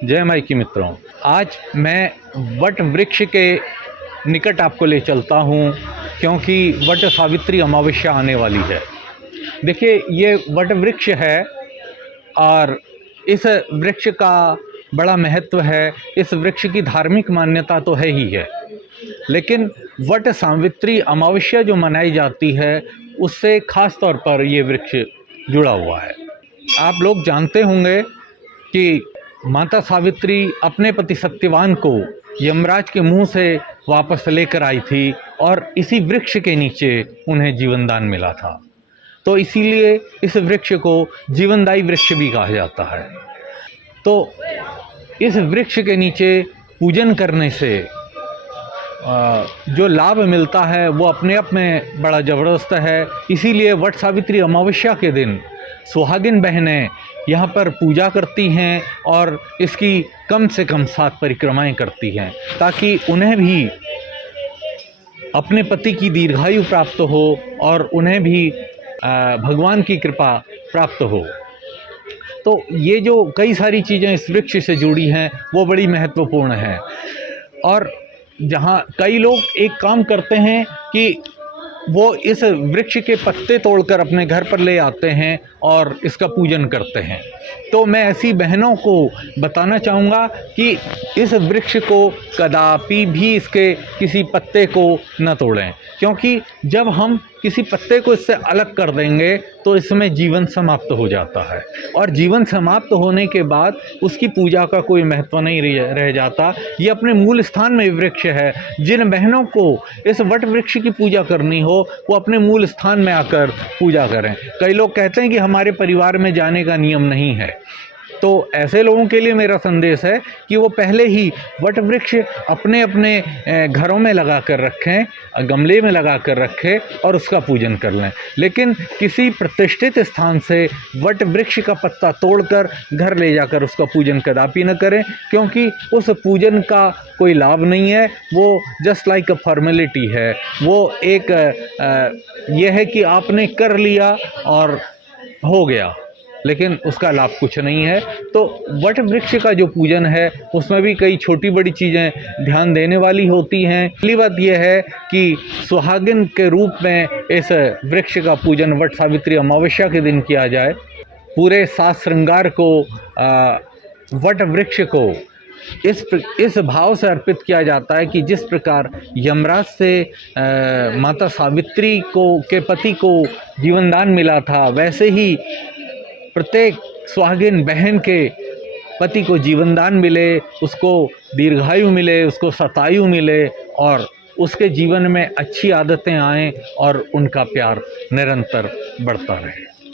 जय माई की मित्रों, आज मैं वट वृक्ष के निकट आपको ले चलता हूँ क्योंकि वट सावित्री अमावस्या आने वाली है। देखिए, ये वट वृक्ष है और इस वृक्ष का बड़ा महत्व है। इस वृक्ष की धार्मिक मान्यता तो है ही है, लेकिन वट सावित्री अमावस्या जो मनाई जाती है उससे खास तौर पर ये वृक्ष जुड़ा हुआ है। आप लोग जानते होंगे कि माता सावित्री अपने पति सत्यवान को यमराज के मुंह से वापस लेकर आई थी और इसी वृक्ष के नीचे उन्हें जीवनदान मिला था। तो इसीलिए इस वृक्ष को जीवनदायी वृक्ष भी कहा जाता है। तो इस वृक्ष के नीचे पूजन करने से जो लाभ मिलता है वो अपने आप में बड़ा ज़बरदस्त है। इसीलिए वट सावित्री अमावस्या के दिन सुहागिन बहनें यहाँ पर पूजा करती हैं और इसकी कम से कम 7 परिक्रमाएं करती हैं ताकि उन्हें भी अपने पति की दीर्घायु प्राप्त हो और उन्हें भी भगवान की कृपा प्राप्त हो। तो ये जो कई सारी चीज़ें इस वृक्ष से जुड़ी हैं वो बड़ी महत्वपूर्ण हैं। और जहाँ कई लोग एक काम करते हैं कि वो इस वृक्ष के पत्ते तोड़कर अपने घर पर ले आते हैं और इसका पूजन करते हैं। तो मैं ऐसी बहनों को बताना चाहूँगा कि इस वृक्ष को कदापि भी इसके किसी पत्ते को न तोड़ें, क्योंकि जब हम किसी पत्ते को इससे अलग कर देंगे तो इसमें जीवन समाप्त हो जाता है और जीवन समाप्त होने के बाद उसकी पूजा का कोई महत्व नहीं रह जाता। ये अपने मूल स्थान में वृक्ष है। जिन बहनों को इस वट वृक्ष की पूजा करनी हो वो अपने मूल स्थान में आकर पूजा करें। कई लोग कहते हैं कि हमारे परिवार में जाने का नियम नहीं है, तो ऐसे लोगों के लिए मेरा संदेश है कि वो पहले ही वट वृक्ष अपने अपने घरों में लगा कर रखें, गमले में लगा कर रखें और उसका पूजन कर लें। लेकिन किसी प्रतिष्ठित स्थान से वट वृक्ष का पत्ता तोड़कर घर ले जाकर उसका पूजन कदापि न करें, क्योंकि उस पूजन का कोई लाभ नहीं है। वो जस्ट लाइक अ फॉर्मेलिटी है। वो एक ये है कि आपने कर लिया और हो गया, लेकिन उसका लाभ कुछ नहीं है। तो वट वृक्ष का जो पूजन है उसमें भी कई छोटी बड़ी चीज़ें ध्यान देने वाली होती हैं। पहली बात यह है कि सुहागिन के रूप में इस वृक्ष का पूजन वट सावित्री अमावस्या के दिन किया जाए। पूरे साज श्रृंगार को वट वृक्ष को इस भाव से अर्पित किया जाता है कि जिस प्रकार यमराज से माता सावित्री के पति को जीवनदान मिला था, वैसे ही प्रत्येक सुहागिन बहन के पति को जीवनदान मिले, उसको दीर्घायु मिले, उसको शतायु मिले और उसके जीवन में अच्छी आदतें आएं और उनका प्यार निरंतर बढ़ता रहे।